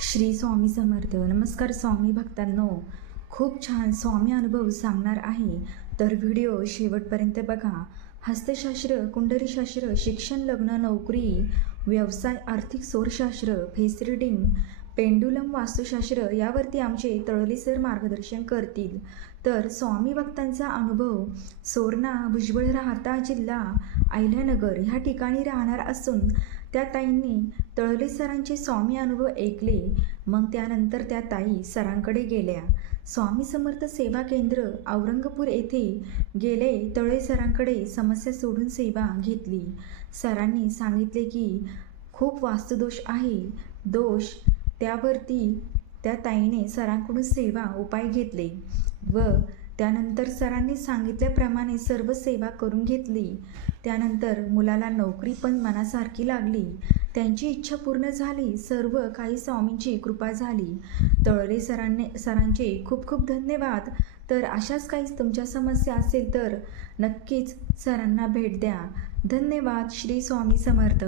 श्री स्वामी समर्थ. नमस्कार स्वामी भक्तांनो. खूप छान स्वामी अनुभव सांगणार आहे. तर व्हिडिओ शेवटपर्यंत बघा. हस्तशास्त्र कुंडलीशास्त्र शिक्षण लग्न नोकरी व्यवसाय आर्थिक सौरशास्त्र फेस रिडिंग पेंडुलम वास्तुशास्त्र यावरती आमचे तळली सर मार्गदर्शन करतील. तर स्वामी भक्तांचा अनुभव सोरणा भुजबळ राहता जिल्हा अहिल्यानगर ह्या ठिकाणी राहणार असून त्या ताईंनी तळले सरांचे स्वामी अनुभव ऐकले. मग त्यानंतर त्या ताई सरांकडे गेल्या. स्वामी समर्थ सेवा केंद्र औरंगपूर येथे गेले. तळे सरांकडे समस्या सोडून सेवा घेतली. सरांनी सांगितले की खूप वास्तुदोष आहे. दोष त्यावरती त्या ताईने सरांकडून सेवा उपाय घेतले व त्यानंतर सरांनी सांगितल्याप्रमाणे सर्व सेवा करून घेतली. त्यानंतर मुलाला नोकरी पण मनासारखी लागली. त्यांची इच्छा पूर्ण झाली. सर्व काही स्वामींची कृपा झाली. तळरे सरांनी सरांचे खूप खूप धन्यवाद. तर अशाच काही तुमच्या समस्या असेल तर नक्कीच सरांना भेट द्या. धन्यवाद. श्री स्वामी समर्थ.